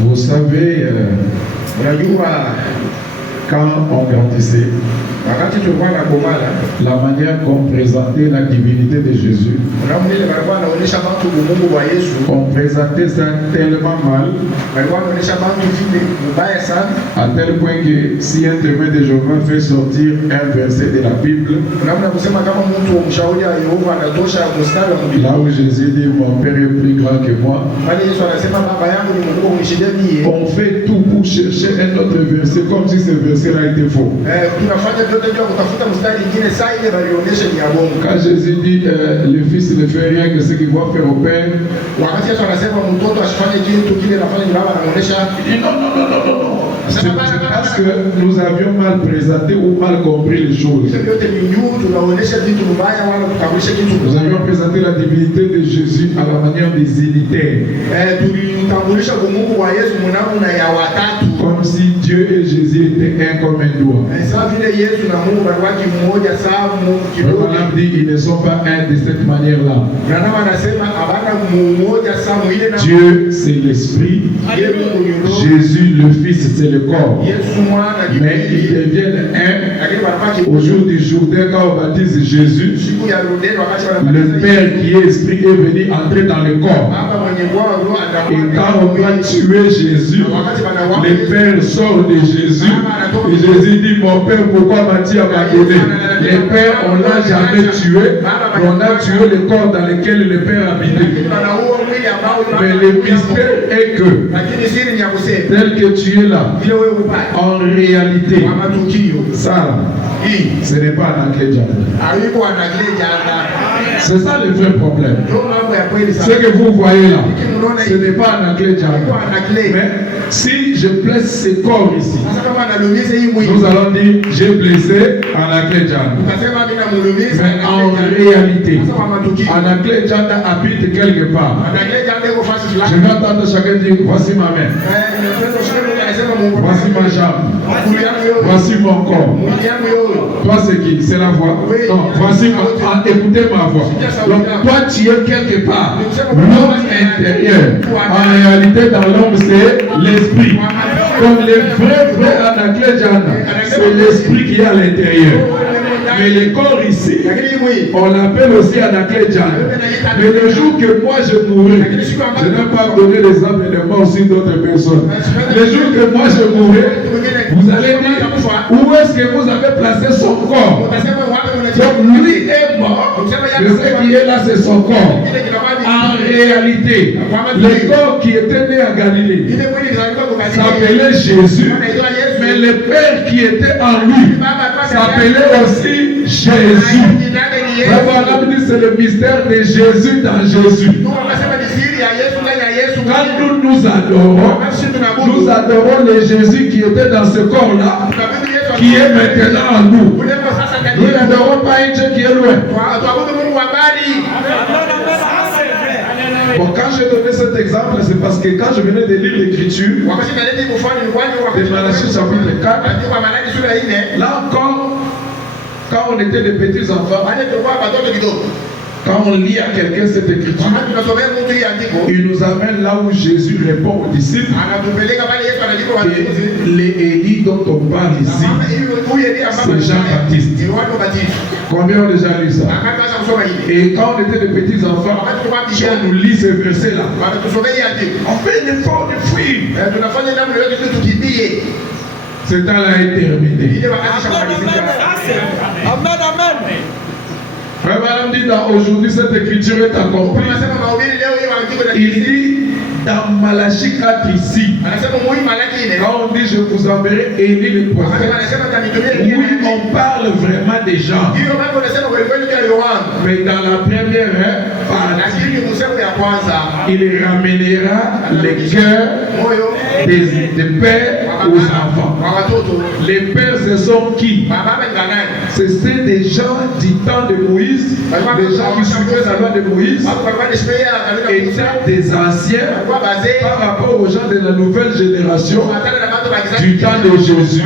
Vous savez, quand on grandissait, la manière qu'on présentait la divinité de Jésus, on présentait ça tellement mal, à tel point que si un témoin de Jéhovah fait sortir un verset de la Bible, là où Jésus dit mon Père est plus grand que moi, on fait tout pour chercher un autre verset comme si ce verset-là était faux. Quand Jésus dit le Fils ne fait rien que ce qu'il voit faire au Père, il dit non. C'est parce que nous avions mal présenté ou mal compris les choses. Nous avions présenté la divinité de Jésus à la manière des élitaires. Comme si Dieu et Jésus étaient un comme un doigt. Le dit ils ne sont pas un de cette manière-là. Dieu c'est l'esprit, Jésus le Fils c'est le corps. Mais ils deviennent un au jour du Jourdain quand on baptise Jésus. Le Père qui est esprit est venu entrer dans le corps. Et quand on va tuer Jésus, le Père sort de Jésus. Et Jésus dit mon Père, pourquoi m'as-tu abandonné? Le Père, on ne l'a jamais tué. On a tué le corps dans lequel le Père habitait. Mais le mystère est que tel que tu es là, en réalité, ça, ce n'est pas un Anglais. C'est ça le vrai problème. Ce que vous voyez là, ce n'est pas un Anglais. Mais si je blesse ce corps ici, nous allons dire j'ai blessé en Anglais. Mais en réalité, en Anglais habite quelque part. Je vais entendre chacun dire voici ma main, voici ma jambe, voici mon corps. Toi c'est qui? C'est la voix. Non, voici écoutez ma voix. Donc toi tu es quelque part. L'homme intérieur. En réalité dans l'homme c'est l'esprit. Comme le vrai Anaklejan, c'est l'esprit qui est à l'intérieur. Mais le corps ici, on l'appelle aussi Anaklejan. Mais le jour que moi je mourrai, je n'ai pas donné l'exemple de mort sur d'autres personnes. Le jour que moi je mourrai, vous allez dire où est-ce que vous avez placé son corps? Donc lui est mort, mais ce qui est là c'est son corps. En réalité, le corps qui était né à Galilée s'appelait Jésus, mais le Père qui était en lui s'appelait aussi Jésus. C'est le mystère de Jésus dans Jésus. Quand nous adorons le Jésus qui était dans ce corps-là, qui est maintenant en nous. Nous n'adorons pas un Dieu qui est loin. Bon, quand j'ai donné cet exemple, c'est parce que quand je venais de lire l'écriture, de Malachie chapitre 4, là encore, quand on était des petits enfants, quand on lit à quelqu'un cette écriture, il nous amène là où Jésus répond aux disciples. Et les Élie dont on parle ici, c'est Jean-Baptiste. Combien ont déjà lu ça? Et quand on était des petits enfants, on nous lit ces versets-là. On fait l'effort de fuir. Ce temps-là est terminé. Amen, amen. Frère Madame dit aujourd'hui cette écriture est accomplie. Il dit dans Malachie 4 ici, quand on dit je vous enverrai Élie le prophète, oui on parle vraiment des gens. Mais dans la première partie, il ramènera les cœurs des pères aux enfants. Les pères, ce sont qui? C'était des gens du temps de Moïse, des gens qui suivaient la loi de Moïse, étaient des anciens par rapport aux gens de la nouvelle génération du temps de Jésus.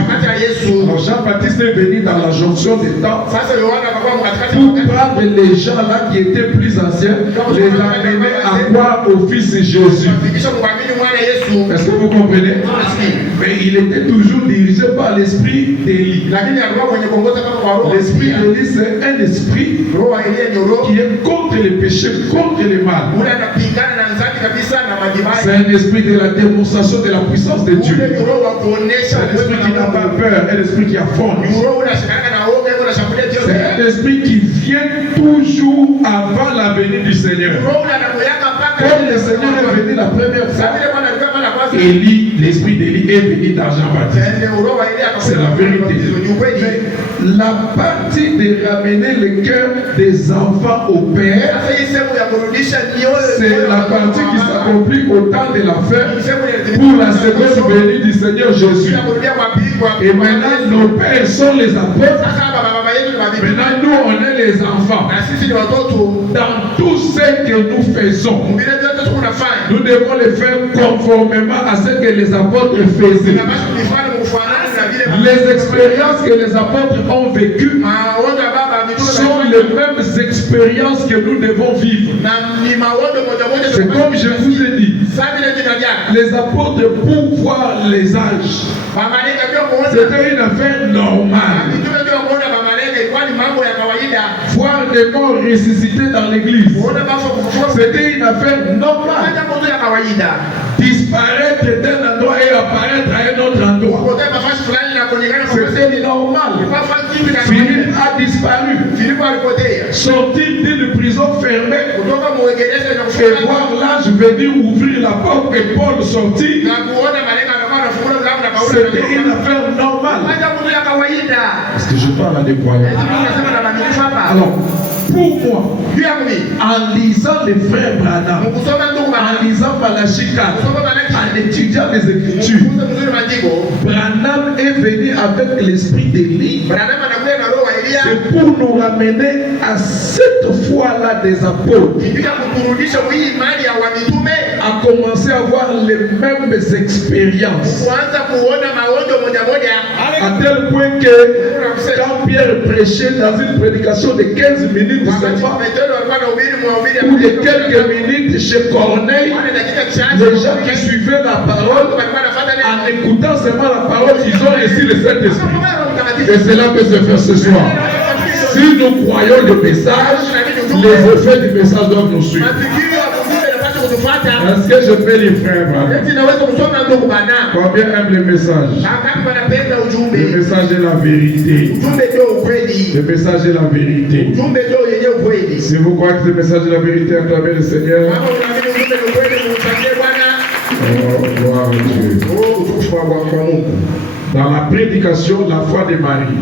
Alors Jean-Baptiste est venu dans la jonction des temps pour prendre les gens là qui étaient plus anciens, les amener à croire au Fils de Jésus. Est-ce que vous comprenez? Mais il était toujours dirigé par l'esprit d'Élie. L'esprit d'Élie, c'est un esprit qui est contre les péchés, contre les mal. C'est un esprit de la démonstration de la puissance de Dieu. C'est un esprit qui n'a pas peur, un esprit qui a faim. C'est un esprit qui vient toujours avant la venue du Seigneur. Quand le Seigneur est venu la première fois, Élie, l'esprit d'Élie est venu dans Jean-Baptiste. C'est la vérité. Mais la partie de ramener le cœur des enfants au Père, c'est la partie qui s'accomplit au temps de la fin pour la seconde venue du Seigneur Jésus. Et maintenant, nos pères sont les apôtres. Maintenant, nous, on est les enfants. Dans tout ce que nous faisons, nous devons le faire conformément à ce que les apôtres faisaient. Les expériences que les apôtres ont vécues sont les mêmes expériences que nous devons vivre. C'est comme je vous ai dit, les apôtres pour voir les âges, c'était une affaire normale. Voir des morts ressuscités dans l'église, c'était une affaire normale. Disparaître d'un endroit et apparaître à un autre endroit, c'était normal. Philippe a disparu. Sortir d'une prison fermée et voir l'ange venir ouvrir la porte et Paul sortir, c'était une affaire normale. Parce que je parle à des croyants. Alors, pour moi, en lisant les frères Branham, en lisant Malachi 4, en étudiant les Écritures, Branham est venu avec l'esprit d'Élie. C'est pour nous ramener à cette foi-là des apôtres, à commencer à avoir les mêmes expériences. À tel point que quand Pierre prêchait dans une prédication de 15 minutes seulement, ou de quelques minutes chez Corneille, les gens qui suivaient la parole, en écoutant seulement la parole, ils ont reçu le Saint-Esprit. Et c'est là que se fait ce soir. Si nous croyons le message, les effets du message doivent nous suivre. Est-ce que je fais les frères? Combien aiment le message? Le message est la vérité. Le message est la vérité. Si vous croyez que le message est la vérité, acclamez le Seigneur. Oh, gloire à Dieu. Dans la prédication, la foi de Marie.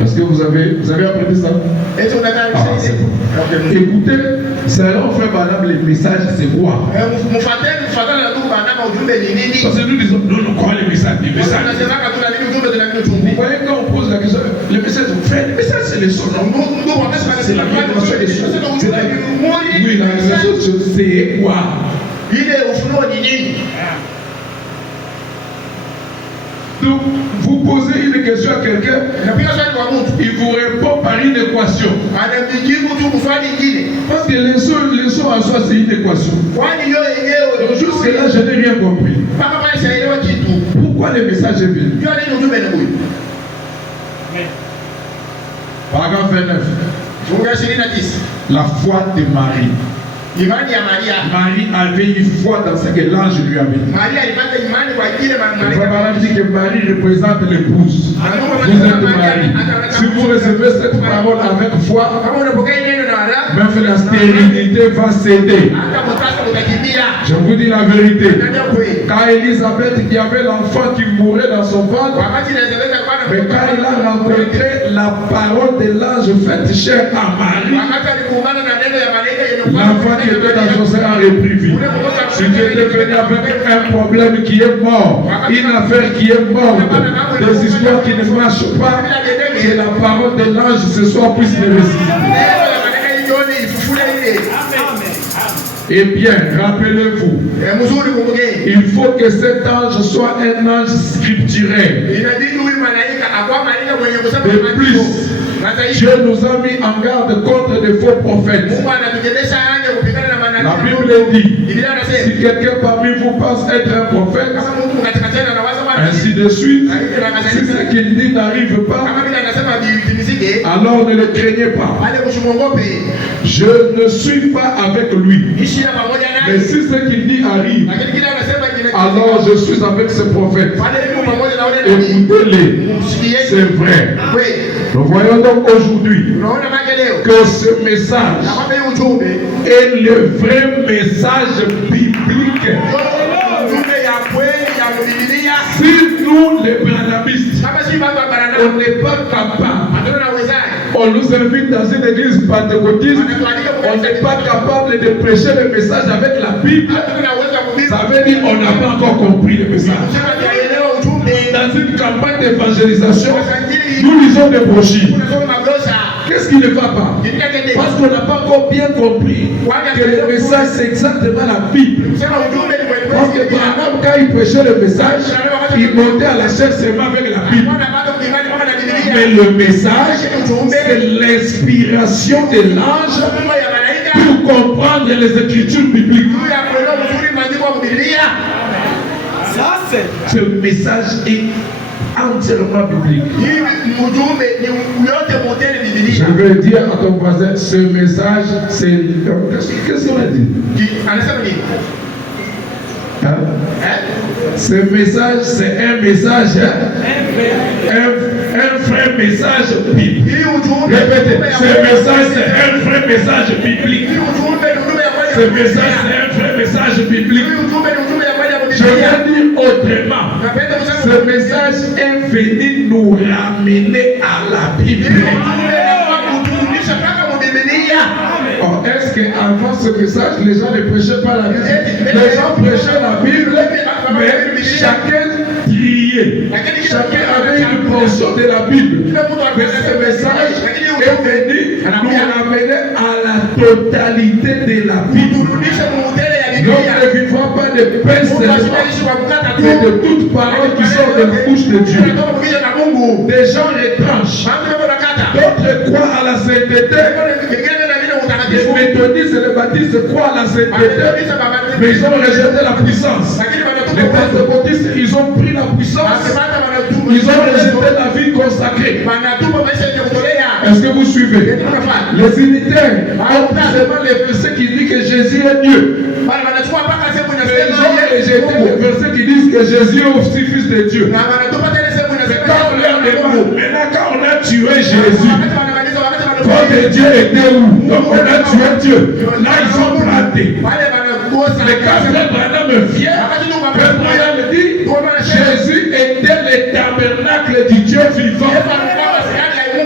Est-ce que vous avez appris ça? Ah, c'est bon. Écoutez, c'est là on fait madame les messages, c'est quoi? Parce que nous disons, nous croyons les messages. Vous voyez quand on pose la question, le message, le message c'est le son. C'est la révélation des choses. Oui, la révélation des choses, c'est quoi? Donc, vous posez une question à quelqu'un, il vous répond par une équation. Parce que le son en soi, c'est une équation. Donc, jusque-là, je n'ai rien compris. Pourquoi le message est venu? Paragraphe 29. La foi de Marie. Marie avait une foi dans ce que l'ange lui avait dit. Le frère dit que Marie représente l'épouse. Vous êtes Marie. Si vous recevez cette parole avec foi, même la stérilité va céder. Je vous dis la vérité. Quand Élisabeth, qui avait l'enfant qui mourait dans son ventre, Mais quand il a rencontré la parole de l'ange faite chair à Marie, l'enfant qui était dans son sein a repris vie. Si tu étais venu avec un problème qui est mort, une affaire qui est morte, des histoires qui ne marchent pas, que la parole de l'ange ce soir puisse les ressusciter. Eh bien, rappelez-vous, il faut que cet ange soit un ange scripturel. De plus, Dieu nous a mis en garde contre de faux prophètes. La Bible dit, si quelqu'un parmi vous pense être un prophète, ainsi de suite, si ce qu'il dit n'arrive pas, alors ne le craignez pas. Je ne suis pas avec lui. Mais si ce qu'il dit arrive, alors je suis avec ce prophète. Écoutez-les, c'est vrai. Nous voyons donc aujourd'hui que ce message est le vrai message biblique. Si nous, les branhamistes, on n'est pas capable, on nous invite dans une église pentecôtiste, on n'est pas capable de prêcher le message avec la Bible, ça veut dire qu'on n'a pas encore compris le message. Dans une campagne d'évangélisation, nous lisons des brochures. Qu'est-ce qui ne va pas? Parce qu'on n'a pas encore bien compris que le message c'est exactement la Bible. Parce que Branham, quand il prêchait le message, il montait à la chair seulement avec la Bible. Mais le message, c'est l'inspiration de l'ange pour comprendre les écritures bibliques. Ce message est entièrement biblique. Je vais dire à ton voisin, ce message, c'est... Qu'est-ce qu'on a dit? Hein? Ce message, c'est un message, un vrai message biblique. Répétez, ce message, c'est un vrai message biblique. Ce message, c'est un vrai message biblique. Je vais dire autrement, ce message est venu nous ramener à la Bible. Oh, est-ce qu'avant ce message, les gens ne prêchaient pas la Bible? Les gens prêchaient la Bible, mais chacun triait. Chacun avait une portion de la Bible. Mais ce message est venu nous ramener à la totalité de la Bible. Nous ne vivons pas de paix seulement, mais de toutes paroles qui sortent de la bouche de Dieu. Des gens retranchent, d'autres croient à la sainteté. Les méthodistes et les baptistes croient à la sainteté, mais ils ont rejeté la puissance. Les pentecôtistes, ils ont pris la puissance, ils ont rejeté la vie consacrée. Est-ce que vous suivez? Les unitaires ont seulement les versets qui disent que Jésus est Dieu. Les gens ont rejeté les versets qui disent que Jésus est aussi fils de Dieu. C'est quand on leur demande, maintenant quand on a tué Jésus, quand Dieu était où? Donc on a tué Dieu. Là ils sont plantés. Mais quand Frère Branham vient, Frère Branham dit, Jésus était le tabernacle du Dieu vivant.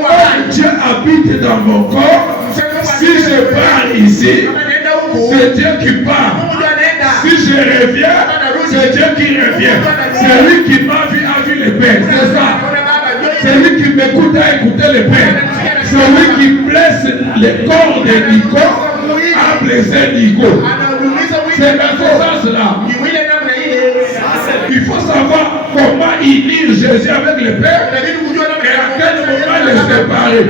Oh, Dieu habite dans mon corps. Si je pars ici, c'est Dieu qui part. Si je reviens, c'est Dieu qui revient. C'est lui qui m'a vu, a vu le Père. C'est ça. C'est lui qui m'écoute, a écouté le Père. C'est lui qui blesse le corps de Nico, a blessé Nico. C'est dans ce sens-là. Il faut savoir comment unir Jésus avec le Père et à quel moment les séparer.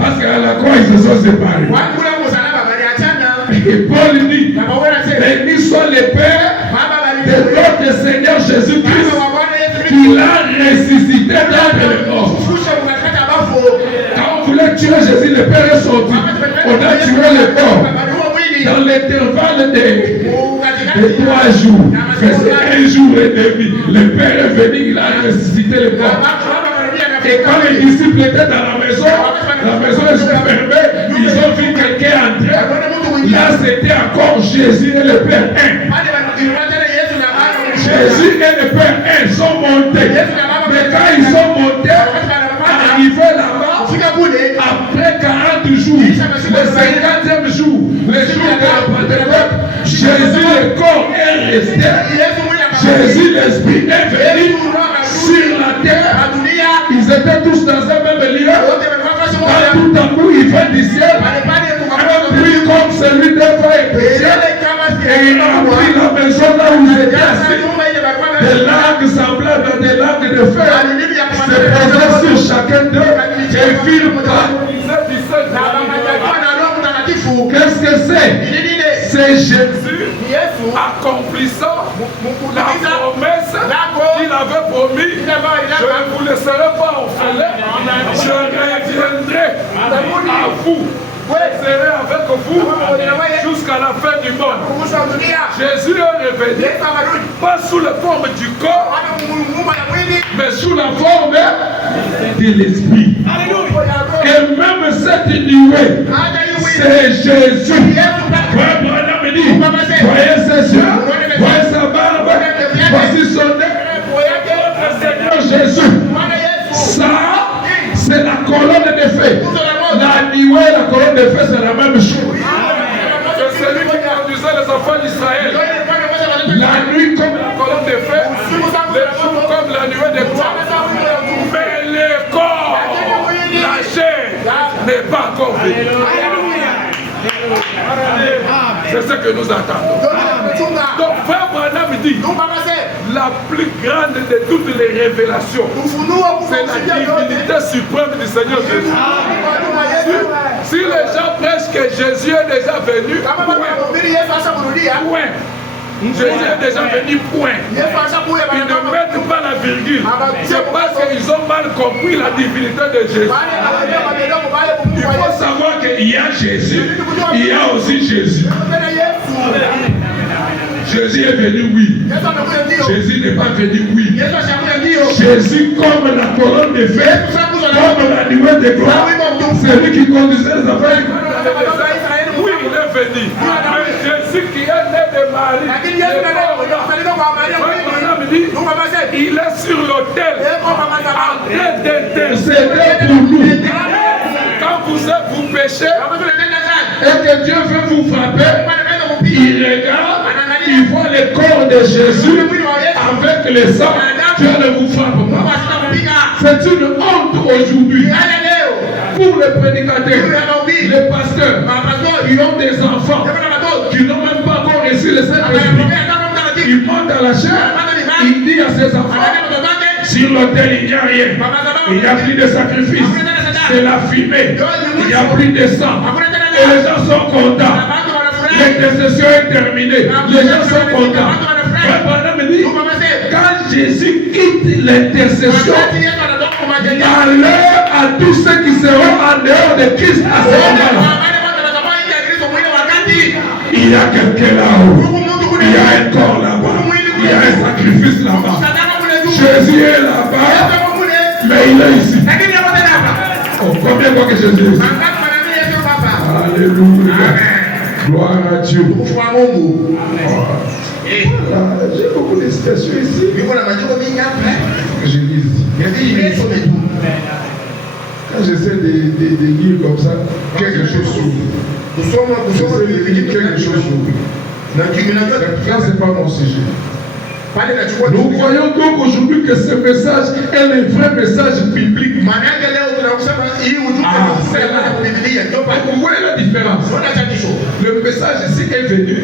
Parce qu'à la croix, ils se sont séparés. Et Paul dit, béni soit le Père de notre Seigneur Jésus-Christ, qui l'a ressuscité d'entre les morts. Quand on voulait tuer Jésus, le Père est sorti. On a tué le corps. Dans l'intervalle de 3 jours, c'est 1 jour et demi, le Père est venu, il a ressuscité le corps. Et quand les disciples étaient dans la maison est fermée, ils ont vu quelqu'un entrer. Là, c'était encore Jésus et le Père. Jésus et le Père sont montés. Mais quand ils sont montés, arrivés là-bas, après 40 jours, le 50e jour, le jour de la Pentecôte, Jésus, le corps est resté. Jésus, l'Esprit est venu sur la terre. Ils étaient tous dans un même lieu. Tout à coup, il fait du ciel. Un bruit comme celui d'un vent épais. Et il a pris la maison là où ils étaient assis. Des langues semblables à des langues de feu se posaient sur chacun d'eux et firent qu'est-ce que c'est? C'est Jésus accomplissant la promesse qu'il avait promis. Je ne vous laisserai pas orphelins. Je reviendrai à vous. Je serai avec vous jusqu'à la fin du monde. Jésus est revenu, pas sous la forme du corps, mais sous la forme de l'esprit. Et même cette nuée, c'est Jésus. Abraham me dit, voyez ses yeux, voyez sa barbe, voici son nez. Seigneur Jésus, ça, c'est la colonne de feu. La nuée et la colonne de feu, c'est la même chose. C'est celui qui conduisait les enfants d'Israël. La nuit comme la colonne de feu, le jour comme la nuée de gloire. Mais le corps, la chair, n'est pas encore venu. C'est ce que nous attendons. Donc, Frère Branham dit, la plus grande de toutes les révélations, c'est la divinité suprême du Seigneur Jésus. Si les gens prêchent que Jésus est déjà venu, point. Jésus est déjà venu, point. Ils ne mettent pas la virgule. C'est parce qu'ils ont mal compris la divinité de Jésus. Il faut savoir qu'il y a Jésus, il y a aussi Jésus. Jésus est venu, oui. Jésus n'est pas venu, oui. Jésus, comme la colonne de feu, comme la nuée de gloire, c'est lui qui conduisait les affaires. Oui, il est venu. Mais Jésus qui est né de Marie, il est sur l'autel en train d'intercéder pour nous. Quand vous péchez et que Dieu veut vous frapper, il regarde, il voit le corps de Jésus avec le sang. Dieu ne vous frappe pas. C'est une honte aujourd'hui pour les prédicateurs, les pasteurs qui ont des enfants qui n'ont même pas encore reçu le Saint-Esprit. Il monte à la chair, il dit à ses enfants, sur l'autel il n'y a rien, il n'y a plus de sacrifice, c'est la fumée, il n'y a plus de sang, et les gens sont contents. L'intercession est terminée, les gens sont contents. Madame dit, quand Jésus quitte l'intercession, malheur à tous ceux qui seront en dehors de Christ à ce moment-là. Il y a quelqu'un là-haut, il y a un corps là-bas, il y a un sacrifice là-bas. Jésus est là-bas, mais il est ici. Oh, combien de fois que Jésus est ici? Alléluia. Gloire à Dieu. J'ai beaucoup de citations ici. Je lis. Quand j'essaie de lire comme ça, quelque chose s'ouvre. Quelque chose s'ouvre. Là, c'est pas mon sujet. Nous voyons donc aujourd'hui que ce message est le vrai message biblique. Vous voyez la différence? Le message ici est venu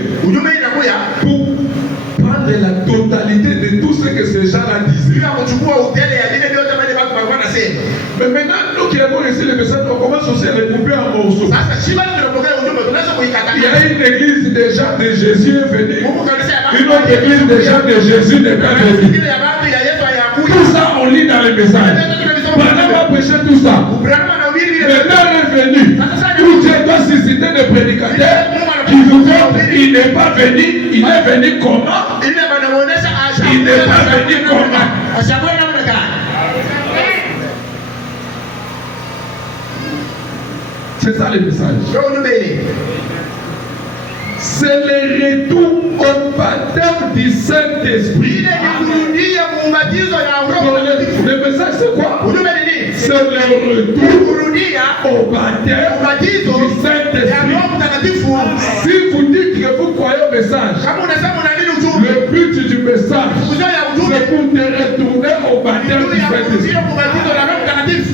pour prendre la totalité de tout ce que ces gens-là disaient. Mais maintenant, nous qui avons reçu le message, on commence aussi à le couper en morceaux. Il y a une église des gens de Jésus est venue. Une autre église des gens de Jésus n'est pas venue. Tout ça, on lit dans le message. Pendant va prêcher tout ça. Le temps est venu où Dieu doit susciter des prédicateurs qui vous montrent qu'il n'est pas venu. Il est venu comment? Il n'est pas venu comment? C'est ça le message. C'est le retour au baptême du Saint-Esprit. Le message c'est quoi? C'est le retour au baptême du Saint-Esprit. Si vous dites que vous croyez au message, le but du message, c'est pour te retourner au baptême du Saint-Esprit.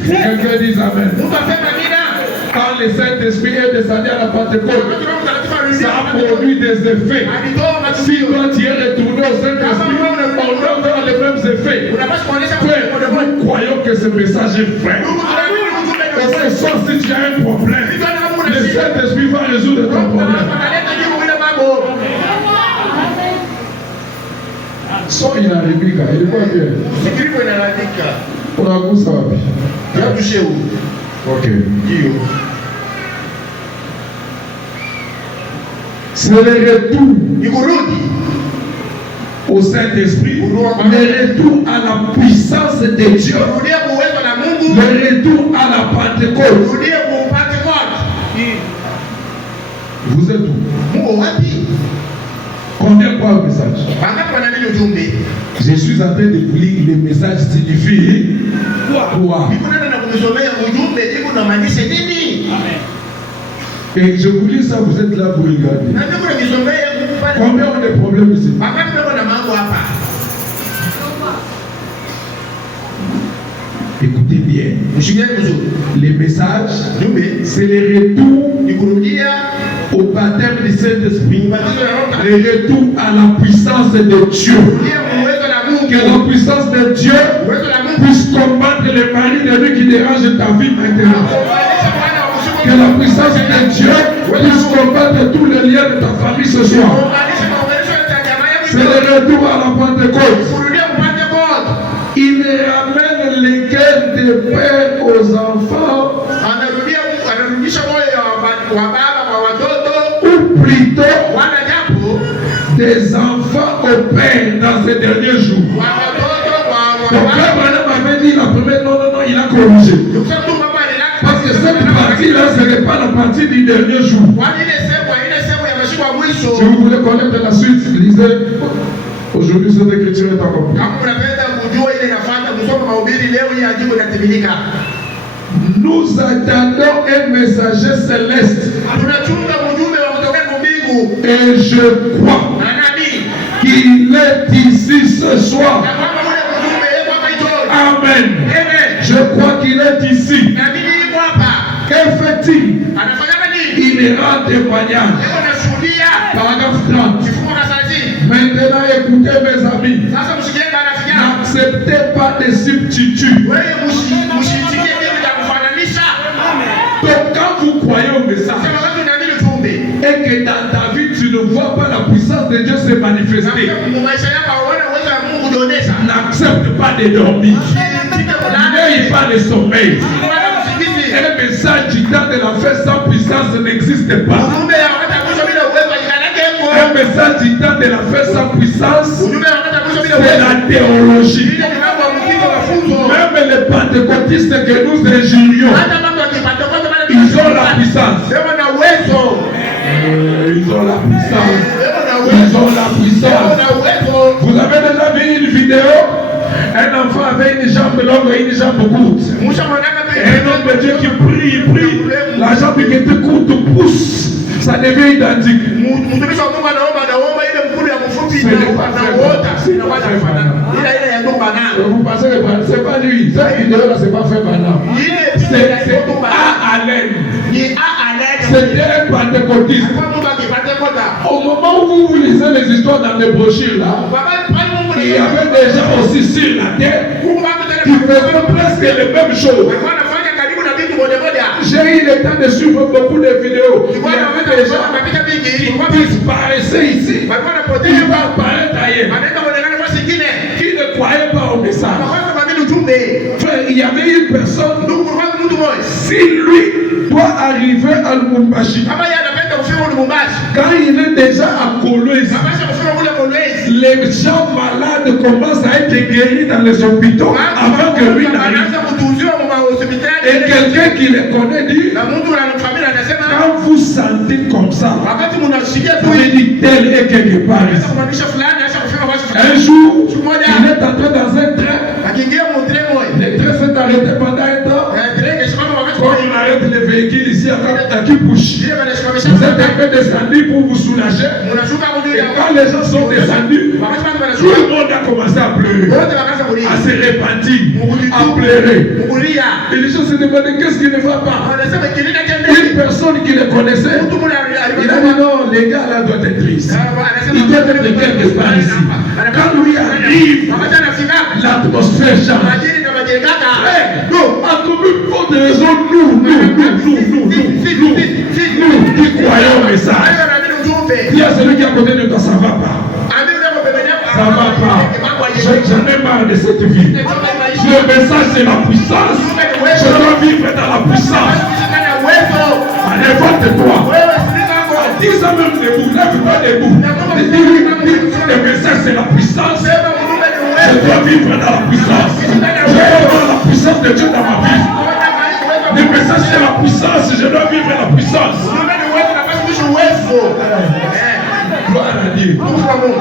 Quelqu'un dit Amen. Quand le Saint-Esprit est descendu à la Pentecôte, ça a produit des effets. Si toi tu es retourné au Saint-Esprit, on va avoir les mêmes effets. Nous croyons que ce message est vrai. Parce que si tu as un problème, le Saint-Esprit va résoudre ton problème. Son inaharibika, ilikuwa bien. Sikilipo inaharibika. Unagusa wapi? Yatushe huko. Okay. Ndio. C'est le retour. Nikurudi au Saint-Esprit, le retour à la puissance de Dieu, le retour à la Pentecôte. Vous êtes où? Combien quoi le message? Je suis en train de vous lire le message signifie quoi? Et je vous lis ça, vous êtes là pour regarder. Combien ont des problèmes ici? Écoutez bien. Les messages, c'est le retour au baptême du Saint-Esprit, le retour à la puissance de Dieu. Que la puissance de Dieu puisse combattre les maris de lui qui dérangent ta vie maintenant. Que la puissance de Dieu puisse combattre tous les liens de ta famille ce soir. C'est le retour à la Pentecôte. Il ramène les cœurs des pères aux enfants. Ou plutôt des enfants au père dans ces derniers jours. Mon père m'avait dit la première, non, il a corrigé. Parce que cette partie-là, ce n'est pas la partie du dernier jour. Si vous voulez connaître la suite, lisez. Aujourd'hui, cette écriture est accomplie. Nous attendons un messager céleste. Et je crois qu'il est ici ce soir. Amen. Je crois qu'il est ici. Que fait-il? Il rend témoignage. Paragraphe 30. Maintenant, écoutez mes amis. N'acceptez pas des substituts. Donc quand vous croyez au message et que dans ta vie tu ne vois pas la puissance de Dieu se manifester, n'accepte pas de dormir. N'ayez pas de sommeil. Un message du temps de la fête sans puissance n'existe pas. Un message du temps de la fête sans puissance, c'est la théologie. Même les pentecôtistes que nous injurions, ils ont la puissance. Ils ont la puissance. Ils ont la puissance. Vous avez déjà vu une vidéo? Un enfant avec une jambe longue et une jambe courte. Et un homme de Dieu qui prie. La jambe qui était courte pousse. Ça devient identique. Vous pensez que c'est pas lui. Cette vidéo-là, c'est pas fait maintenant. C'est A. Allen. C'était un pentecôtiste. Au moment où vous lisez les histoires dans les brochures là, il y avait des gens aussi sur la terre qui faisaient presque les mêmes choses. J'ai eu le temps de suivre beaucoup de vidéos. Il y avait des gens qui disparaissaient ici. Ils vont apparaître ailleurs. Qui ne croyaient pas au message. Frère, il y avait une personne. Si lui doit arriver à Lubumbashi, quand il est déjà à Kolwezi, les gens malades commencent à être guéris dans les hôpitaux avant que lui n'arrive. Et quelqu'un qui les connaît dit, quand Quand vous sentez comme ça, wakati mnasikia tu vous dites tel est quelque part. kumaanisha fulani acha kufanya wazi Un fulani. jour, Siku moja il est entré dans un train. akiingia mtre moja Le train s'est arrêté pendant un temps. drenge simama wakati Comme on arrête les véhicules ici à Kipouch. ile banashikamisha Vous êtes un peu descendu pour vous soulager. mnashuka Et kujulia quand les gens sont descendus, wakati watu tout wanashuka le monde a commencé à pleurer, wote wakaanza kulia à se repentir, à pleurer. kulia Et les gens se demandaient qu'est-ce qui ne va pas. wanasema kilina Une kiende personne qui le connaissait, mtu mmoja il a dit non, les gars là doivent être tristes. Il doit être quelque part ici. Quand lui arrive, wakati anafika l'atmosphère change. majini na majerikaka Non, à combien de raisons nous qui croyons au message. Dis à celui qui est à côté de toi, ça va pas. Ça va pas. J'en ai marre de cette vie. Le message c'est la puissance. Je dois vivre dans la puissance. Révolte-toi. Dis ça même debout. Lève-toi debout. Le message c'est la puissance. Je dois vivre dans la puissance. Je dois avoir la puissance de Dieu dans ma vie. Le message c'est la puissance. Je dois vivre la puissance. Gloire à Dieu.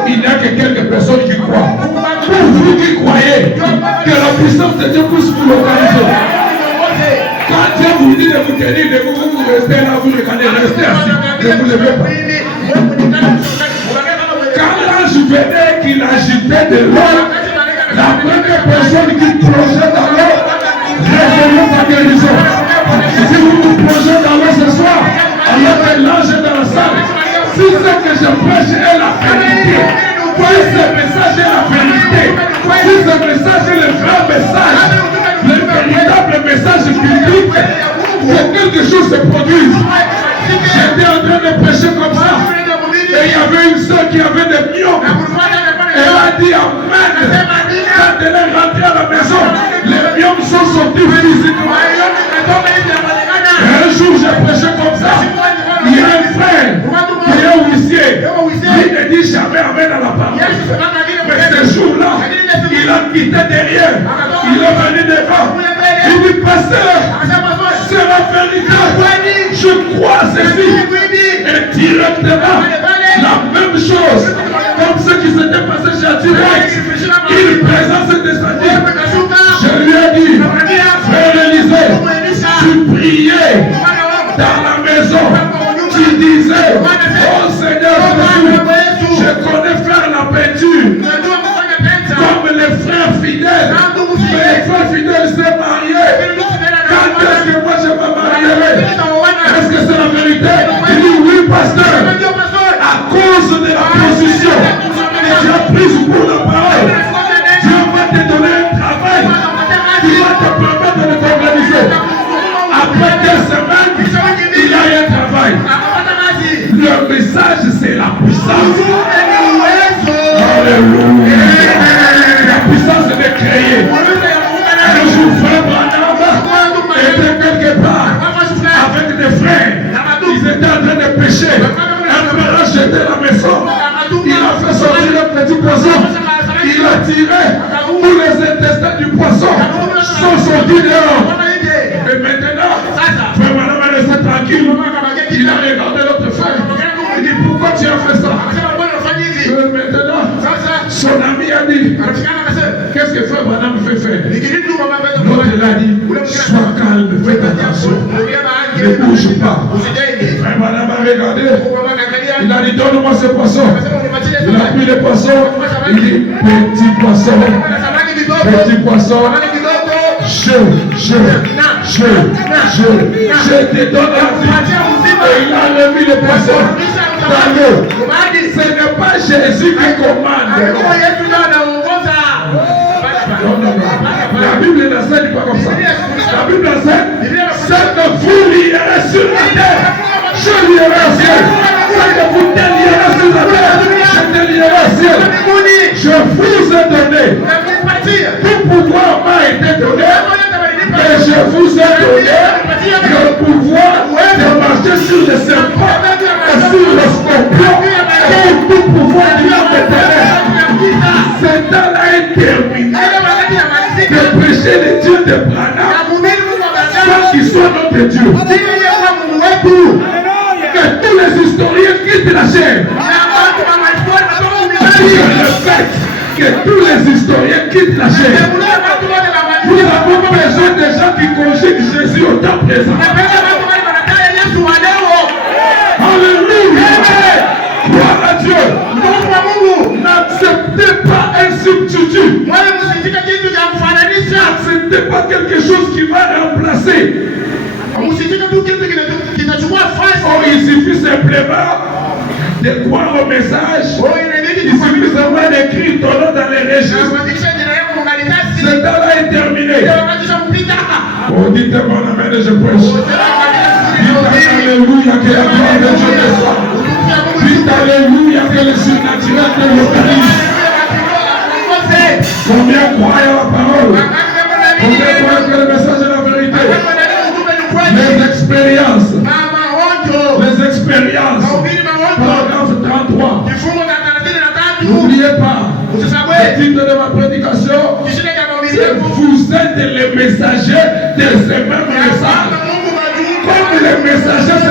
Il n'y a que quelques personnes qui croient. Pour vous qui croyez que la puissance de Dieu puisse vous localiser. Quand Dieu vous dit de vous tenir, de vous rester là, vous regardez, restez assis. Ne vous levez pas. Quand l'ange venait qu'il agitait de l'eau, la première personne qui plongeait dans l'eau recevait sa guérison. Si vous vous plongez dans l'eau ce soir, alors que l'ange est dans la salle, si ce que je prêche est la vérité, si ce message est la vérité, si ce message est le vrai message, le véritable message biblique, que quelque chose se produise. J'étais en train de prêcher comme ça, et il y avait une soeur qui avait des myomes. Elle a dit Amen. Quand elle est rentrée à la maison, les myomes sont sortis physiquement. Un jour, j'ai prêché comme ça. Il y a un frère qui est huissier. Il ne dit jamais Amen à la parole. Mais ce jour-là, il a quitté derrière. Il est venu devant. Il dit Pasteur, c'est la vérité. Je crois ceci. Et directement, la même chose. Comme ce qui s'était passé chez Atirex. Il présente cet descendu. Je lui ai dit, frère Élisée, tu priais dans la maison. Tu disais, oh Seigneur Jésus, je connais faire la peinture. Comme les frères fidèles. Mais les frères fidèles s'est mariés. Quand est-ce que moi je me marierai? Est-ce que c'est la vérité? Il dit oui, pasteur. À cause de la position que tu as prise pour la parole, Dieu va te donner un travail qui va te permettre de t'organiser. Après 2 semaines, il a un travail. Le message, c'est la puissance. Alléluia. La puissance de créer. Un jour, frère Branham était quelque part avec des frères. Ils étaient en train de pécher. Un frère a jeté la maison. Il a fait sortir un petit poisson. Il a tiré. Tous les intestins du poisson sont sortis dehors. Et maintenant, frère Branham est resté tranquille. Il a regardé l'autre frère. Il dit pourquoi tu as fait ça? Maintenant, son ami a dit qu'est-ce que frère Branham fait faire? L'autre l'a dit sois calme, fais attention, ne bouge pas. Frère Branham a regardé. Il a dit donne-moi ce poisson. Il a pris le poisson. Il dit petit poisson. Petit poisson. Je te donne la vie. Et il a remis le poisson dans l'eau. Ce n'est pas Jésus qui commande. Non. La Bible n'enseigne pas comme ça. La Bible enseigne cette vous lierez sur la terre. Je lierai au ciel. Cette vous délierez sur la terre. Je délierai au ciel. Je vous ai donné. Tout pouvoir m'a été donné. Et je vous ai donné le pouvoir de marcher sur les serpents et sur les scorpions et tout pouvoir du monde éternel. C'est dans la terminé de prêcher les dieux de Branham sans qu'il soit notre Dieu. que tous les historiens quittent la chair. Que tous les historiens quittent la chair. Nous avons besoin de gens qui conjuguent Jésus au temps présent. Alléluia. Gloire à Dieu. N'acceptez pas un substitut. N'acceptez pas quelque chose qui va remplacer. Oh, il suffit simplement de croire au message. Il suffit seulement d'écrire ton nom dans les registres. Ce temps-là est terminé. Oh, dites mon amen et je prêche. Dites alléluia que la gloire de Dieu descend. Dites alléluia que le surnaturel te localise. Combien croient à la parole? Combien croient que le message est la vérité? Les expériences. Les expériences. Paragraphe 33. N'oubliez pas. Le titre de ma prédication, c'est vous êtes les messagers de ces mêmes messages. Comme les messagers,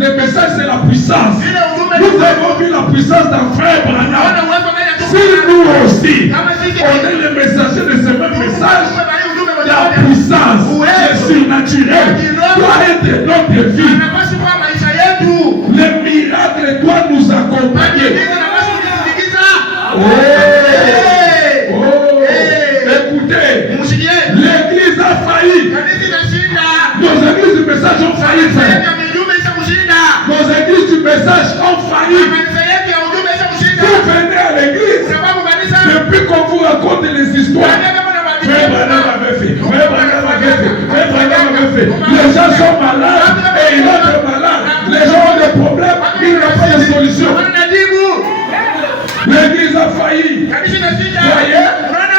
le message c'est la puissance. Nous avons vu la puissance d'un frère Branham. Si nous aussi, on est les messagers de ces mêmes messages, la puissance, le surnaturel doit être notre vie. Le miracle doit nous accompagner. Écoutez, l'église a failli. Nos églises du message ont failli. Nos églises du message ont failli. Vous venez à l'église, depuis qu'on vous raconte les histoires. Frère Branham avait fait, Frère Branham avait fait, Frère Branham avait fait. Les gens sont malades et ils rentrent malades. Les gens ont des problèmes, ils n'ont pas de solution. L'église a failli. Voyez,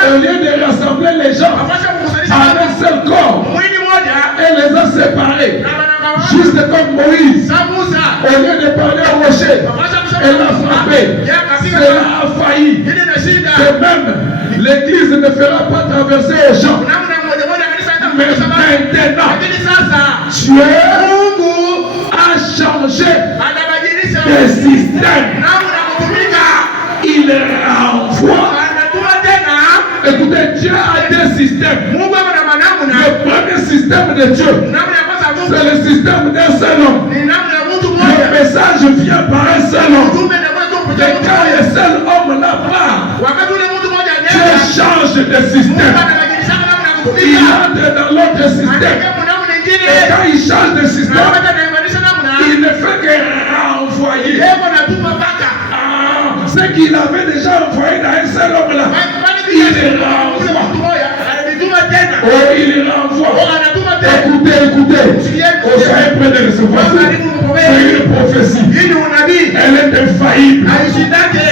au lieu de rassembler les gens en un seul corps et les a séparés, juste comme Moïse, au lieu de parler au rocher, elle a frappé. Cela a failli. De même, l'église ne fera pas traverser aux gens. Mais maintenant, Dieu a changé de système. Il renvoie. Écoutez, Dieu a deux systèmes. Le premier système de Dieu, c'est le système d'un seul homme. Le message vient par un seul homme. Et quand le seul homme n'a pas, Dieu change de système. Il entre dans l'autre système. Et quand il change de système, il ne fait que renvoyer. Ce qu'il avait déjà envoyé dans un seul homme là, il renvoie. Oh, il renvoie. Écoutez. Oh, soyez prêts de recevoir ça. C'est une prophétie. Elle est infaillible.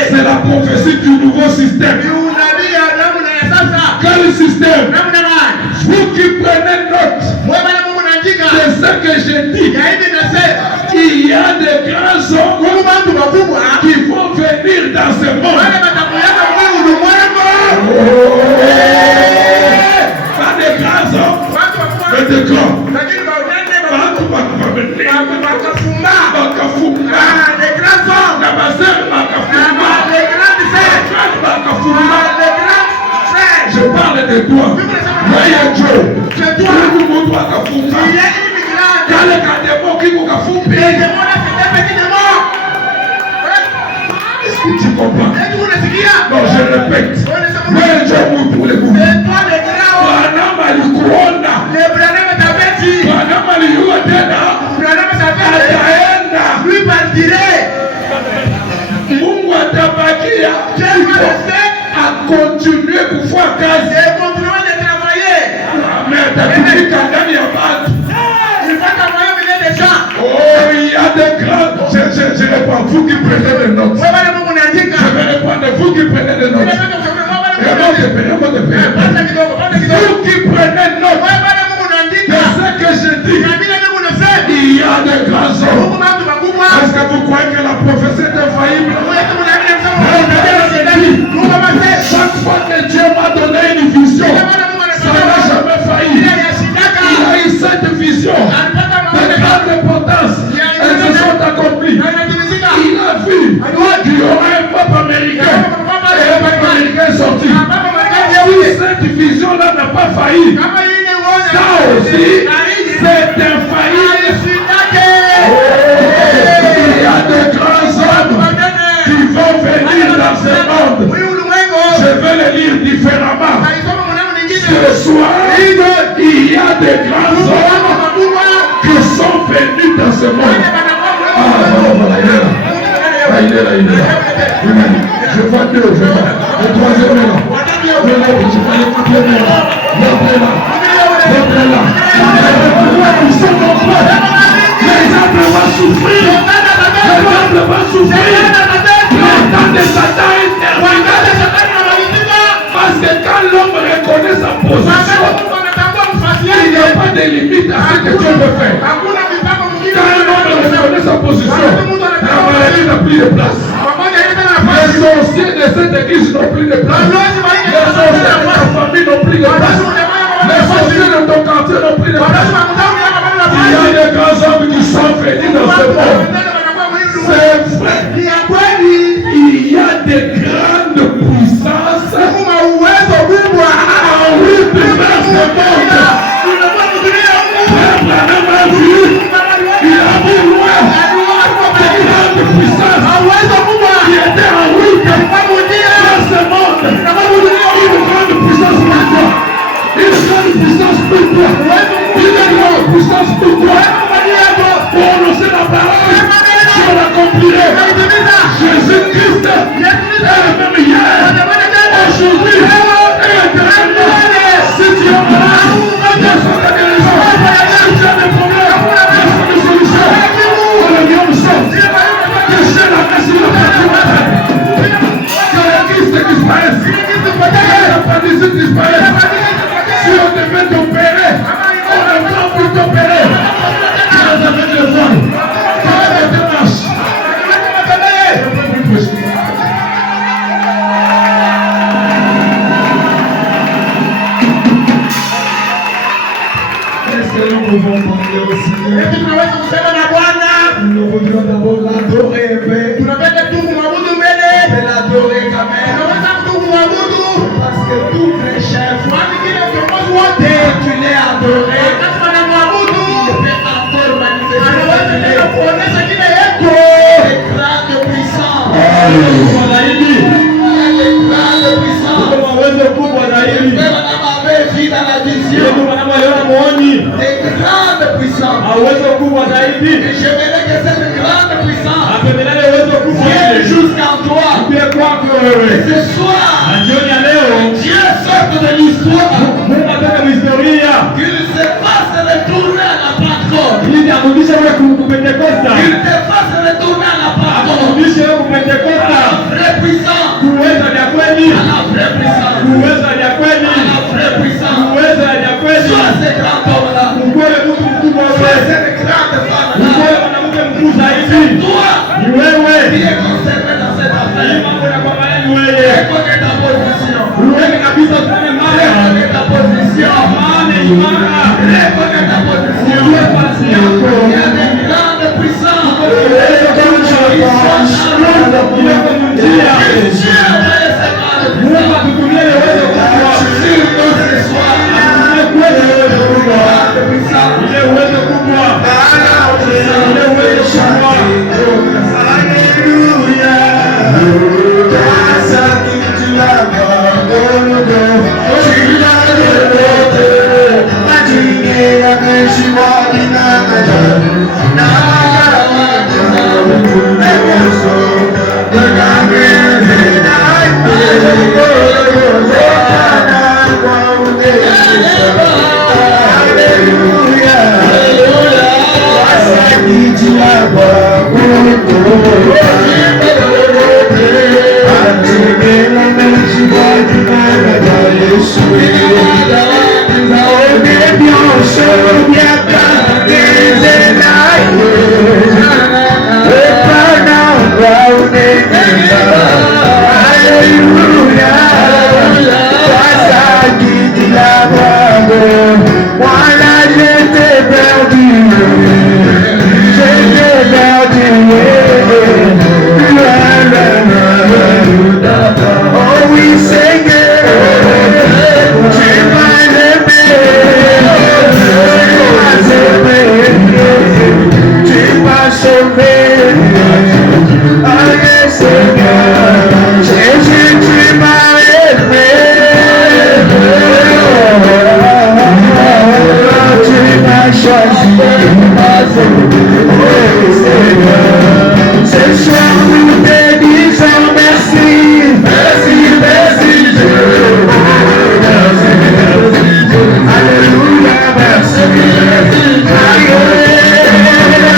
C'est la prophétie du nouveau système. Quel système? Vous qui prenez note de ce que je dis, il y a des grands hommes qui vont venir dans ce monde. Pas des grands hommes, mais des grands. Je parle de toi. Voyez Dieu. C'est toi. Est-ce que tu comprends? Non, je répète. Voyez Dieu pour les mouvements. Branham alikuona. Branham aliyua tena. Ataenda. Mungu atabakia. A continuer kufua kazi. Mais atatumika ndani ya watu. Oh, il y a des grands. Je réponds, vous qui prenez des notes. Je vais répondre, vous qui prenez des notes. Vous qui prenez note de ce que je dis, il y a des grands hommes. Est-ce que vous croyez que la prophétie est infaillible? Chaque fois que Dieu m'a donné une vision, ça n'a jamais failli. Il a eu cette vision de grande importance. Elles se sont accomplies. ici, c'est infaillible. Il y a de grands hommes qui vont venir dans ce monde. Je vais le lire différemment. Ce soir, il y a des grands hommes qui sont venus dans ce monde. Ah, voilà, il est là. Ah, il est là, il est là. Je vois deux, je vois. Le troisième est là. L'autre, je vois le quatrième est là. L'autre est là. L'autre est là. Ils sont nombreux. Les arbres vont souffrir. Les arbres vont souffrir. Le temps de Satan est terminé. Parce que quand l'homme reconnaît sa position, il n'y a pas de limite à ce que Dieu veut faire. Quand l'homme reconnaît sa position, la maladie n'a plus de place. Les sorciers de cette église n'ont plus de place. Les sorciers de ta famille n'ont plus de place. Les sorciers de ton quartier n'ont plus de place. Il y a des grands hommes qui sont venus dans ce monde. C'est vrai. Il y a des grandes puissances en route vers ce monde. Peuple n'a même vu. Il a vu loin des grandes puissances qui étaient en route vers ce monde. Une grande puissance pour toi. Une grande puissance pour toi. Une grande puissance pour toi. Pour annoncer la parole, je l'accomplirai. Jésus-Christ est le même hier, aujourd'hui et éternellement. Si tu es malade, Dieu sera guérison. Si tu as des problèmes, Dieu sera des solutions. Dans le nom de Jésus, que j'ai la main sur la tête. Que le Christ disparaisse. Que la paralysie disparaisse. Si on devait t'opérer, on est prêt pour t'opérer. Tu as avec le voile. Tu as avec tes marches. Est-ce que nous pouvons parler au Seigneur? Nous voudrions d'abord l'adorer, mais l'adorer quand même. Parce que tous les chefs, dès qu'il est adoré, il peut encore manifester les grandes puissances. Les grandes puissances. Avait vu dans la vision des grandes puissances. Et j'aimerais que cette grande puissance vienne jusqu'en toi. Et ce soir, Dieu sort de l'histoire. Qu'il se fasse retourner à la Pentecôte. Qu'il te fasse retourner à la Pentecôte. À la vraie puissance. À la vraie puissance. À la vraie puissance. Sois ce grand homme-là. Sois cette grande femme-là. C'est toi qui es concerné dans cette affaire. Reconnais ta position. Reconnais ta position. Reconnais ta position. Il y a des grandes puissances. Alléluia. choisi ce soir nous te disons merci, merci, merci Dieu, merci, merci Dieu, alléluia, merci, merci Dieu, alléluia, merci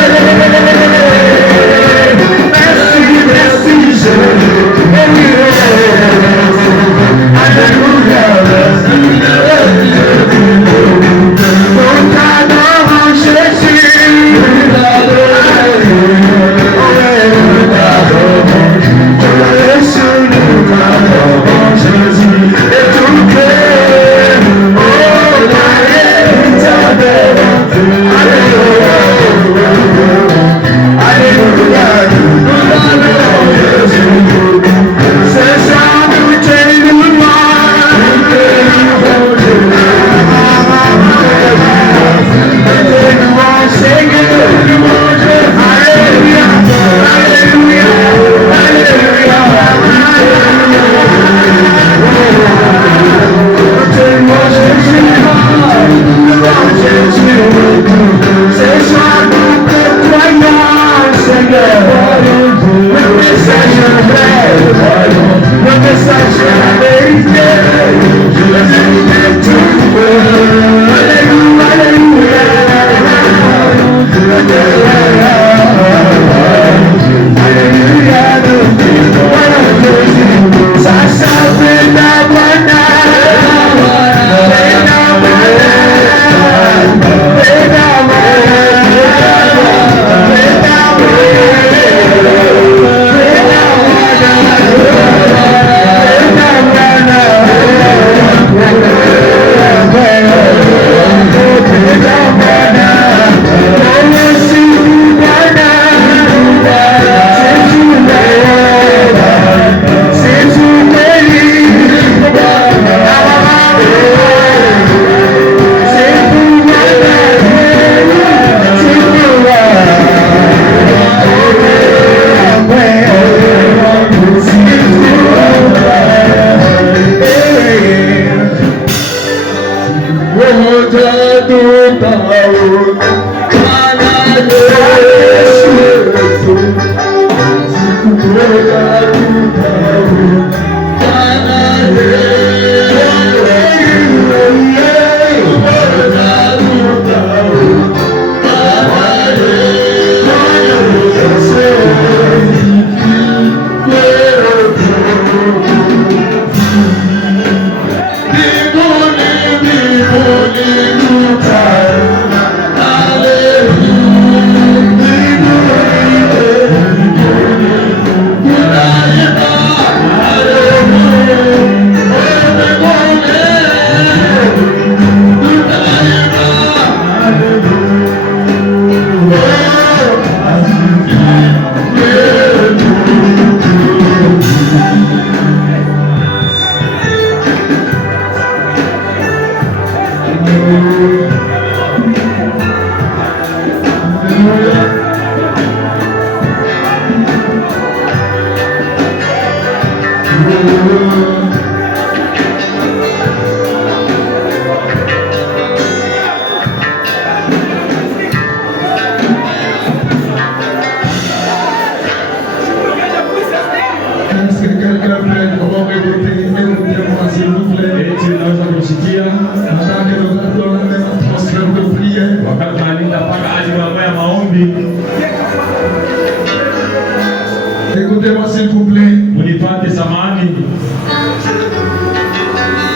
Écoutez-moi s'il vous plaît.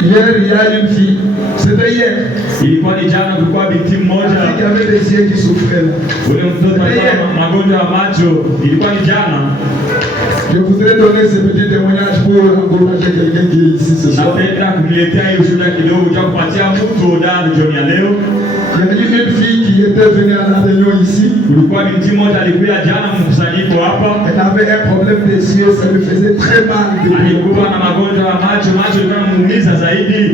Hier, il y a une fille. C'était hier. Ilikuwa ni jana, kulikuwa binti mmoja qui avait des yeux qui souffraient. Ule mtoto alikuwa magonjwa ya macho. Ilikuwa ni jana. Je voudrais donner ce petit témoignage pour encourager quelqu'un qui est ici ce soir. Napenda kukuletea hiyo shuhuda kidogo cha kupatia mtu hodari jioni ya leo. Il y a une fille qui était venue à la réunion ici. Kulikuwa binti mmoja alikuja jana mkusanyiko hapa. Elle avait un problème des yeux, ça lui faisait très mal. Alikuwa na magonjwa ya macho, macho ilikuwa inamuumiza zaidi.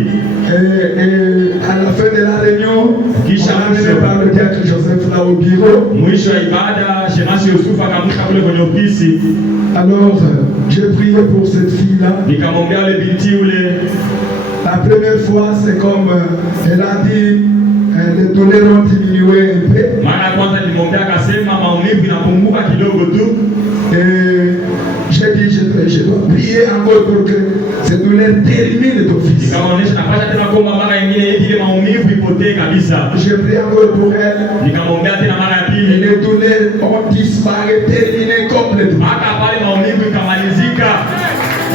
Et à la fin de la réunion, on a amené par le diacre Joseph là au bureau. Mwisho wa ibada, Shemasi Yusufu akamwita kule kwenye ofisi. Alors, j'ai prié pour cette fille-là. Nikamwombea yule binti yule. La première fois, c'est comme elle a dit, les douleurs ont diminué un peu. Mara ya kwanza nilimwombea akasema maumivu inapunguka kidogo tu. Et j'ai dit, je dois prier encore pour que ces douleurs terminent d'office. Nikaonyesha napasha tena kuomba mara nyingine ili ile maumivu ipotee kabisa. Je prie encore pour elle. Nikamwombea tena mara ya Et pili. les douleurs ont disparu, terminé complètement. Hata pale maumivu ikamalizika.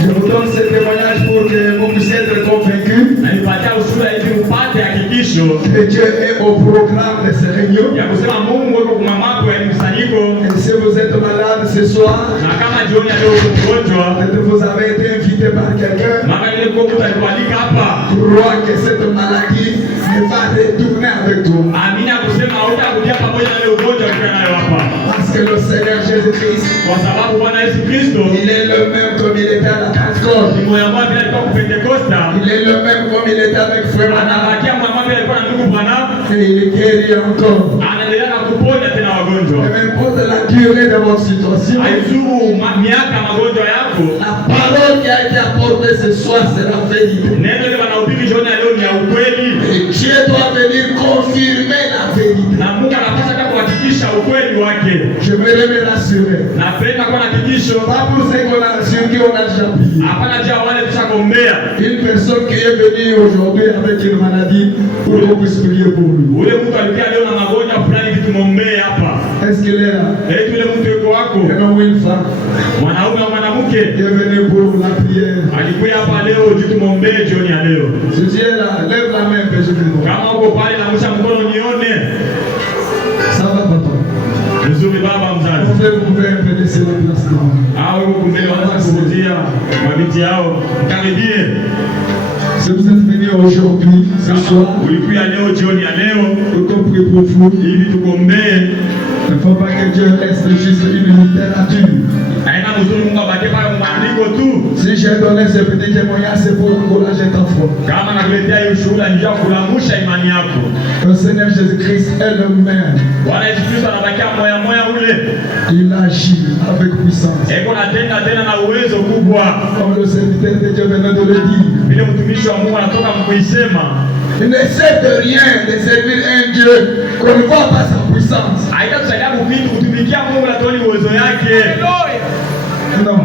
Je vous donne ce témoignage pour que vous puissiez être convaincus Na nipatia ushuhuda ili upate hakikisho que Dieu est au programme de ces réunions. ya kusema Mungu yuko kwa mambo ya mkusanyiko. Et si vous êtes malade ce soir, Na kama jioni ya leo uko mgonjwa, peut-être vous avez été invité par quelqu'un, mara ile kwa mtu alikualika hapa. crois que cette maladie ne va retourner avec toi. Amina kusema hautakuja pamoja na ile ugonjwa ukiwa nayo hapa. Parce que le Seigneur Jésus-Christ, Kwa sababu Bwana Yesu Kristo il est le même comme il était à la Pentecôte. ni moyo wake vile alikuwa kwa Pentekosta. Il est le même comme il était avec Frère Branham. Anabakia moyo wake vile alikuwa na ndugu Branham. Et il guérit encore. Anaendelea na kuponya tena wagonjwa. Et même pour la durée de votre situation, Haizuru miaka magonjwa yako. la parole qui a été apportée ce soir sera vérité. Neno ile wanahubiri jioni ya leo ni ya ukweli. Et Dieu doit venir confirmer la vérité. Na Mungu anapaswa hata kuhakikisha ukweli wake. Je voudrais me rassurer. Napenda kuwa na hakikisho. Pas pour ceux qu'on a sur qui on a déjà prié. Hapana jua wale tushagombea. Une personne qui est venue aujourd'hui avec une maladie pour qu'on puisse prier pour lui. Ule mtu alikuwa leo na magonjwa fulani vitu muombee hapa. Est-ce qu'il est là? Ule mtu yuko wako. Un homme ou une femme Mwanaume au mwanamke qui est venu pour la prière. alikuwa hapa leo juu tumuombee jioni ya leo. Si tu es là, lève la main que je vais voir. Kama uko pale na msha mkono nione. Ça va papa? Mzuri baba mzazi. Vous pouvez un peu laisser la place là. Hao huko mbele wanaweza kurudia mabiti yao. Karibie. Si vous êtes venu aujourd'hui, ce soir, Ulikuwa leo jioni ya leo pour qu'on prie pour vous, ili tukuombee. il ne faut pas que Dieu reste juste une littérature. Haina mzuri Mungu abaki pale mwandiko tu. Si j'ai donné ce petit témoignage, c'est pour encourager ta foi. Kama nakuletea hiyo shuhuda njia kulamusha imani yako. Le Seigneur Jésus-Christ est le même. Bwana Yesu Kristo anabakia moya ule. Il agit avec puissance. Eko natenda tena na uwezo kubwa. Comme le serviteur de Dieu venait de le dire. Vile mtumishi wa Mungu anatoka kuisema. Il ne sert de rien de servir un Dieu qu'on ne voit pas sa puissance. Haitatusaidia kuvitu kutumikia Mungu na tuone uwezo yake. Non,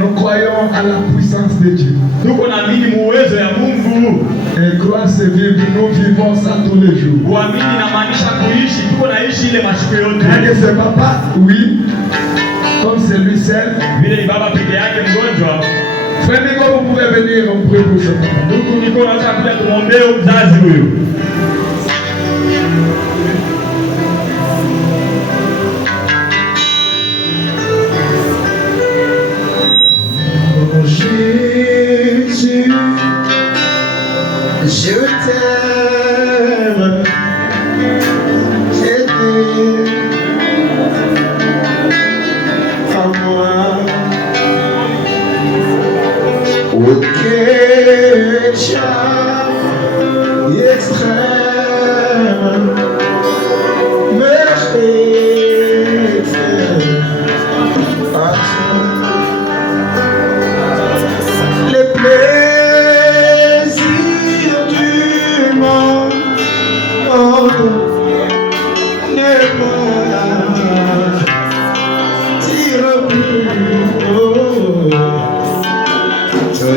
nous croyons à la puissance de Dieu. Tuko naamini muwezo ya Mungu. Et croire c'est vivre, nous vivons ça tous les jours. Kuamini inamaanisha kuishi. Tuko naishi ile masiku yote. Et ce papa, oui, comme c'est lui seul, Vile ni baba peke yake mgonjwa. frère Nico, vous pouvez venir, on prie pour ce papa. Ndugu niko naweza kuja tumwombee mzazi huyu. Jésus, je t'aime, je t'aime, à moi, auquel charme extrême me fait à toi. Les plaisirs du monde ne m'attirent plus. Ton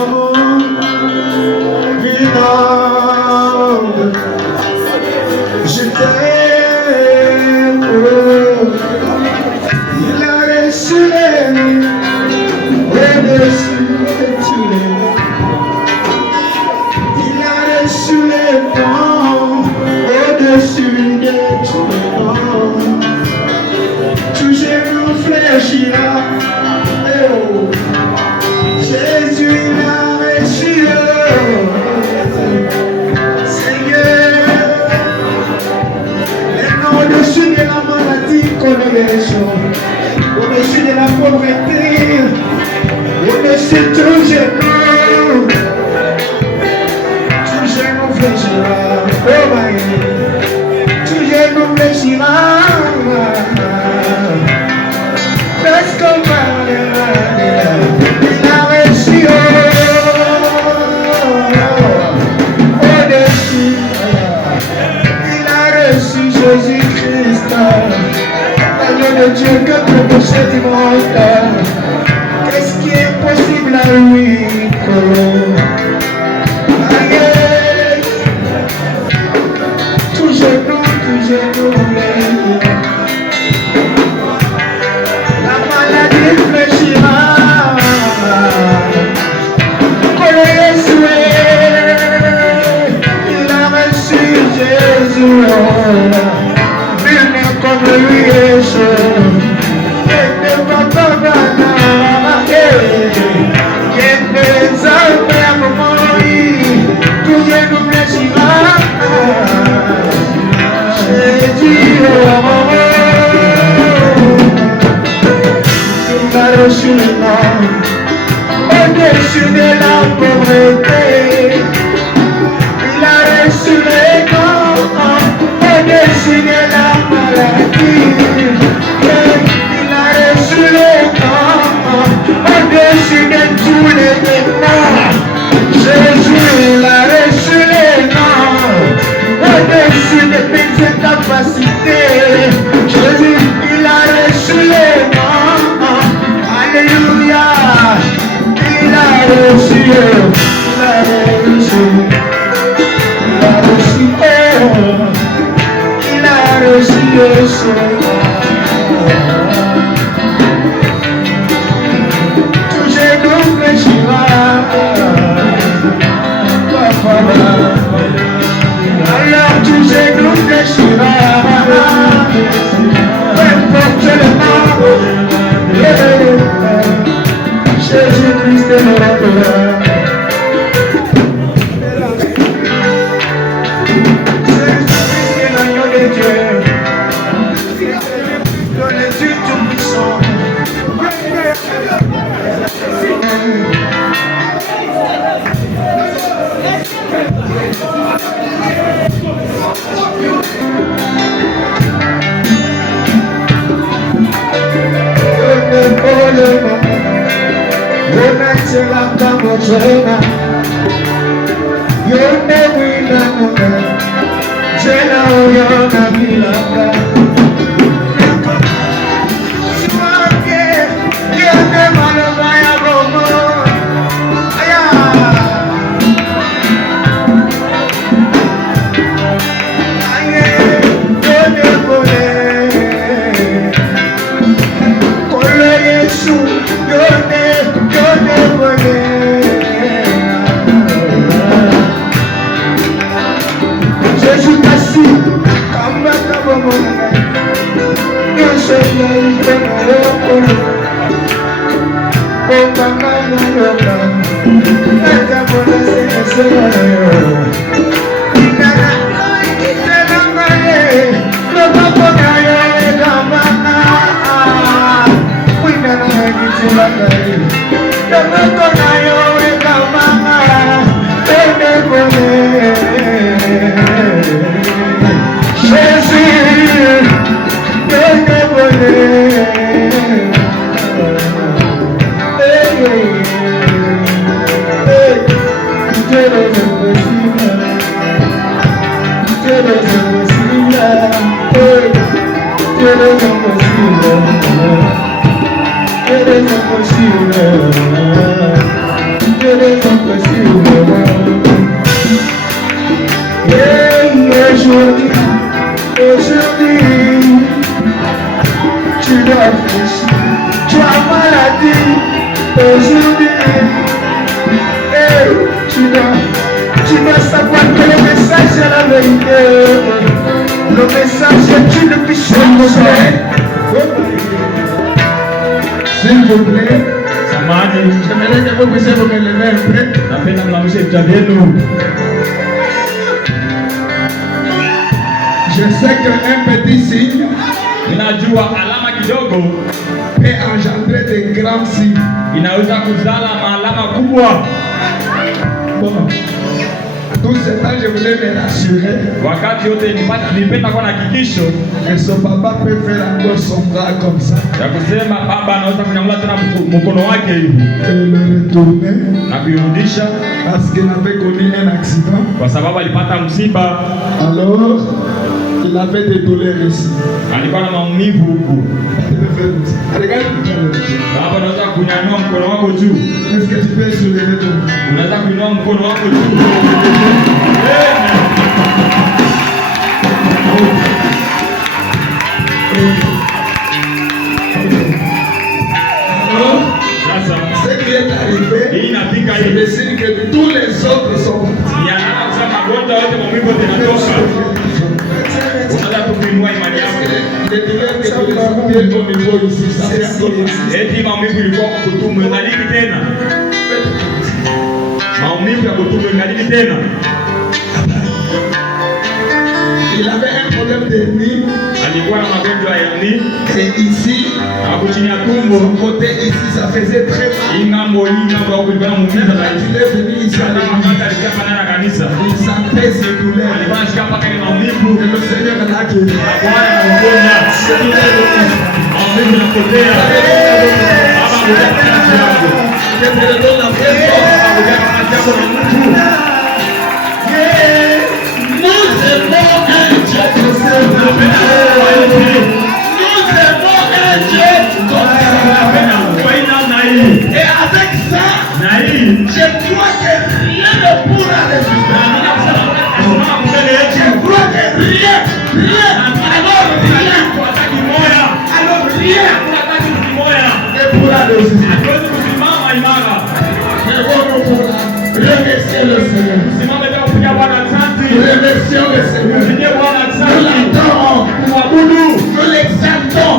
amour m'inonde. Je t'aime. Il a reçu au-dessus de tous les mots. Il a reçu les dons au-dessus de tous les noms. Tout genou fléchira. Eh oh. Jésus il a reçu. Seigneur, les noms au-dessus de la maladie qu'on est au-dessus de la pauvreté. Au-dessus de tout genou fléchira, oh my, tout genou fléchira, parce qu'on il a reçu au-dessus Jésus-Christ, agneau de Dieu que pour le péché du monde. Qu'est-ce qui est possible à lui? Aïe, tout genou, la maladie fléchira. Il a reçu Jésus, il n'est comme lui et je. Il ne va pas m'arrêter. Il nous a fait un moment, tout est nous fléchira. Jésus, il a reçu le nom au-dessus de la pauvreté. Il a reçu les noms au-dessus de la maladie. Il a reçu les noms au-dessus de tous les démons. Jésus, il a reçu les noms au-dessus de toutes ses capacités. Jésus, il a reçu les noms. Alléluia. Il a reçu, il a reçu, il a reçu, il a reçu Jésus. Tout genou fléchira. Alors tout genou fléchira. Peu importe le nom. Jésus-Christ est le roi. Jésus-Christ est l'agneau de Dieu. Le Dieu tout-puissant. Yone wina nuna, jena uyona milaka. Swake, yone malova ya gomo. Aya. Aye, yone kole. Kole Yesu, yone kole. Jésus t'assis, comme un cabot, que Seigneur il te m'ouvre, pour ta main dans le blanc, et ta bonne Seigneur. Il n'a rien qui te l'a marié, le papa n'a rien dans ma main. Oui, il n'a rien qui te l'a marié, le papa n'a rien dans ma main. Et me connaît. Jésus, Dieu te connaît. Dieu est impossible. Dieu est impossible. Dieu est impossible. Dieu est impossible. Dieu est impossible. Aujourd'hui, tu dois fléchir, tu as maladie. Aujourd'hui, tu dois savoir que le message est la vérité. Le message est une puissance. S'il vous plaît, Samani, j'aimerais que vous puissiez vous relever un peu. napenda mlamushe vichwa vyenu. Je sais qu'un petit signe Ninajua alama kidogo peut engendrer de grands signes. inaweza kuzala maalama kubwa. Bon, tout ce temps, je voulais me rassurer Wakati yote nipenda kuwa na hakikisho que son papa peut faire encore son bras comme ça ya kusema baba anaweza kunyamula tena mkono wake hivi et le retourner na kuirudisha, parce qu'il avait connu un accident. kwa sababu alipata msiba. Alors, il Il avait des douleurs ici. alikuwa na maumivu huku. Tu peux faire comme ça. Regarde tout à l'heure. Hapa unaweza kunyanyua mkono wako juu. Est-ce que tu peux soulever ton Unaweza kuinua mkono wako juu. Sasa Ce qui est arrivé, hii inafika c'est hivi. le signe que tous les autres sont partis. Yana kusema magonjwa yote maumivu yote yanatoka. Unaweza kuinua imani yako. Les douleurs que tu as au niveau ici, ça fait encore ici. Eti maumivu ilikuwa kwa kutumbo ingaliki tena. Maumivu ya kutumbo ingaliki tena. Il avait un problème de nez. Alikuwa na magonjwa ya ini. Et ici, Hapo chini ya tumbo. son côté ici, ça faisait très mal. Hii ngambo huko ilikuwa muumiza Quand zaidi. il est venu ici, Sana wakati alikuwa panana na kanisa. il sentait ses douleurs. Alikuwa anashika mpaka ile maumivu. Et le Seigneur l'a guéri. Bwana anaponya. Maumivu yanapotea. Baba ngoja kazi yako. Je te redonne la vraie force. Baba ngoja kazi yako na Mungu. Nous aimons un Dieu comme ça. Nous aimons un Dieu comme ça. Et avec ça, je crois que rien ne pourra résister. Je crois que rien. Alors rien ne pourra résister. Mais bon, nous pourrons remercier le Seigneur. Remercions le Seigneur. Nous l'adorons. Nous l'exaltons.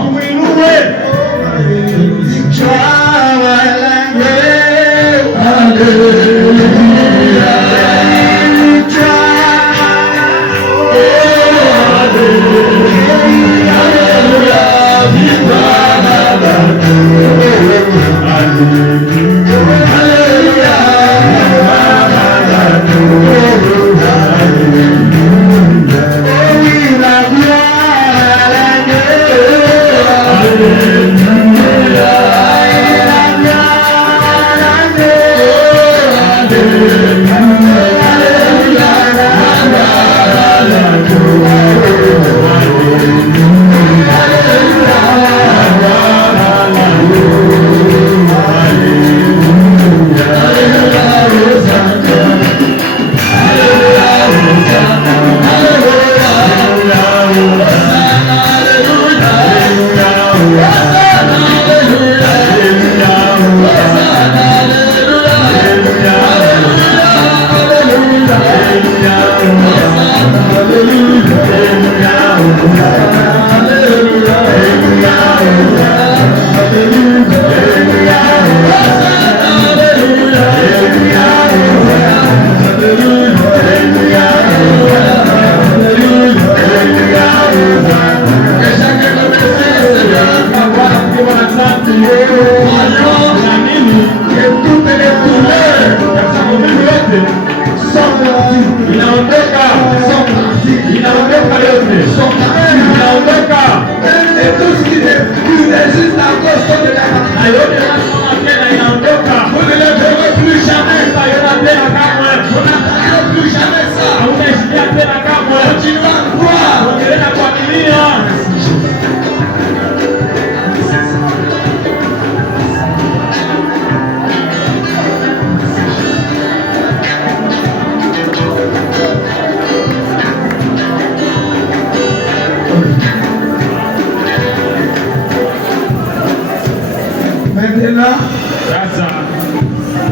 Maintenant,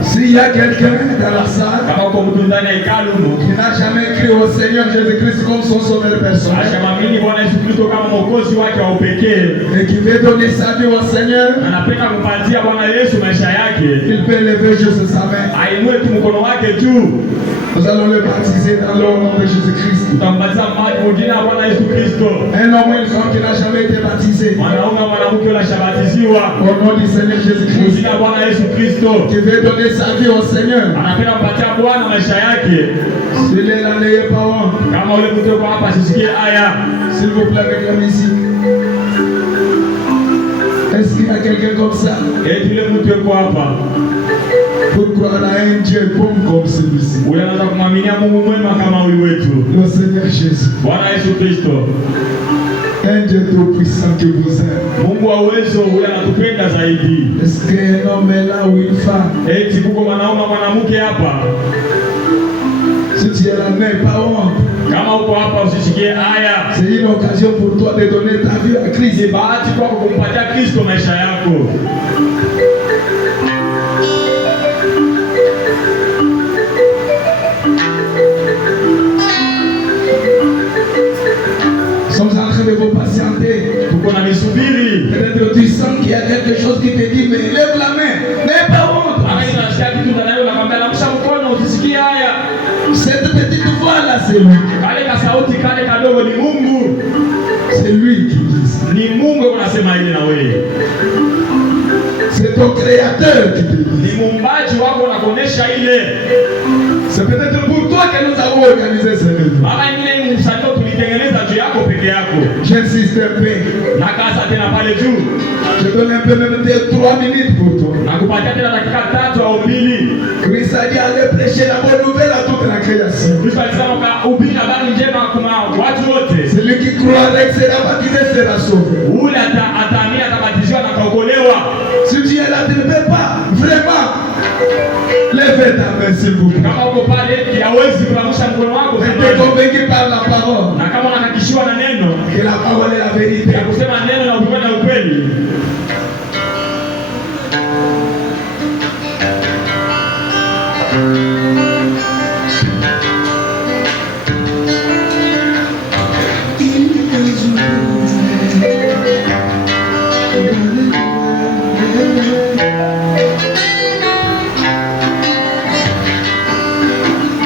s'il y a quelqu'un dans la salle qui n'a jamais cru au Seigneur Jésus-Christ comme son sauveur personnel et qui veut donner sa vie au Seigneur, il peut lever juste sa main. Nous allons le baptiser dans le nom de Jésus-Christ. Un homme ou une femme qui n'a jamais été baptisé. Au nom du Seigneur Jésus-Christ. Qui veut donner sa vie au Seigneur. S'il est là, n'ayez pas honte. S'il vous plaît, venez ici. Est-ce qu'il y a quelqu'un comme ça? Pour croire à un Dieu bon comme celui-ci. Unaweza kumwaminia Mungu mwema kama huyu wetu. Le Seigneur Jésus. Bwana Yesu Kristo. Un Dieu tout-puissant qui vous aime. Mungu wa uwezo huyu anatupenda zaidi. Est-ce qu'un homme est là ou une femme? Eti kuko mwanaume mwanamke hapa. Si tu es là, n'aie pas honte. Kama uko hapa usishikie haya. C'est une occasion pour toi de donner ta vie à Christ. Ni bahati kwako kumpatia Kristo maisha yako. Nous sommes en train de vous patienter. Tuko na misubiri. Peut-être tu sens qu'il y a quelque chose qui te dit, mais lève la main, n'aie pas honte. Unasikia kitu ndani yako nakwambia lamsha mkono usisikie haya. Cette petite voix-là, c'est lui. Kale ka sauti kale kadogo ni Mungu. C'est lui qui dit ça. Ni Mungu unasema ile na wewe. C'est ton créateur qui te dit. Ni muumbaji wako unakuonesha ile. C'est peut-être pour toi que nous avons organisé ce réunion. Mama ingine ni msanii tulitengeneza juu yako peke yako. J'insiste un peu. Na kaza tena pale juu. Je donne un peu même 3 minutes pour toi. Na kupatia tena dakika 3 au 2. Christ a dit allez prêcher la bonne nouvelle à toute la création. Kristo alisema ubiri habari njema kwa watu wote. Celui qui croira et sera baptisé sera sauvé. Ule ataamini atabatizwa na kaokolewa. Si tu es là, tu ne peux pas vraiment lève ta main s'il vous plaît. Kama uko pale hawezi kuamsha mkono wako. Tu es convaincu par la parole. Na kama unahakikishiwa na neno. Que la parole est la vérité. Ya kusema neno na ukweli na ukweli.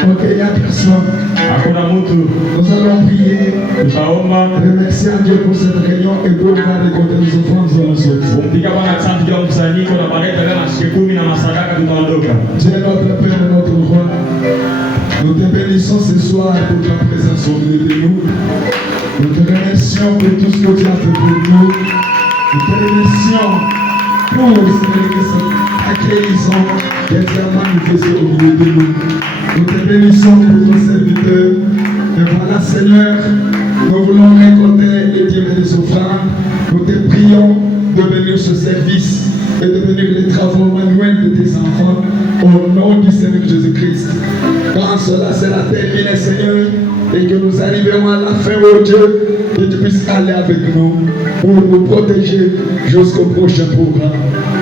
Ok, il n'y a personne. Hakuna mtu. Nous allons prier. Tutaomba. Remercier Dieu pour cette réunion et pour va récolter les offrandes dans le sol. Kumpiga Bwana asante kwa mkusanyiko na baadaye tutaenda na siku 10 na masadaka tutaondoka. Dieu est notre Père et notre Roi. Nous te bénissons ce soir pour ta présence au milieu de nous. Nous te remercions pour tout ce que tu as fait pour nous. Nous te remercions pour cette accueillissant qui est très manifestée au milieu de nous. Nous te bénissons pour ton serviteur. Et voilà, Seigneur, nous voulons récolter et tirer les offrandes. Nous te prions de venir ce service et de venir les travaux manuels de tes enfants au nom du Seigneur Jésus-Christ. Quand cela sera terminé, Seigneur, et que nous arriverons à la fin, oh Dieu, que tu puisses aller avec nous pour nous protéger jusqu'au prochain programme.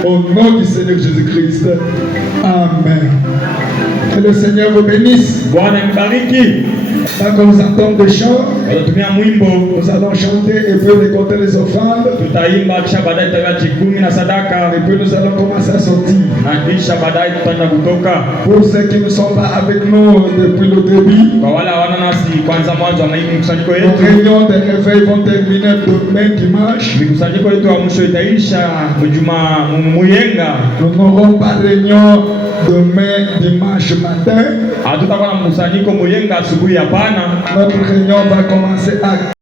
Au nom du Seigneur Jésus-Christ. Amen. Que le Seigneur vous bénisse. Bwana mbariki. Quand nous entendons des chants, Tutatumia mwimbo. nous allons chanter et puis récolter les offrandes. Tutaimba kisha baadaye tutaweka chikumi na sadaka. Et puis nous allons commencer à sortir. Na kisha baadaye tutaanza kutoka. Pour ceux qui ne sont pas avec nous depuis le début, Kwa wale hawana nasi kwanza mwanzo wa mkusanyiko nos yetu. réunions de réveil vont terminer demain dimanche. Mikusanyiko yetu ya mwisho itaisha Juma Muyenga. Nous n'aurons pas de réunion demain dimanche matin. Hatutakuwa na mkusanyiko Muyenga asubuhi, hapana. Notre réunion va commencer à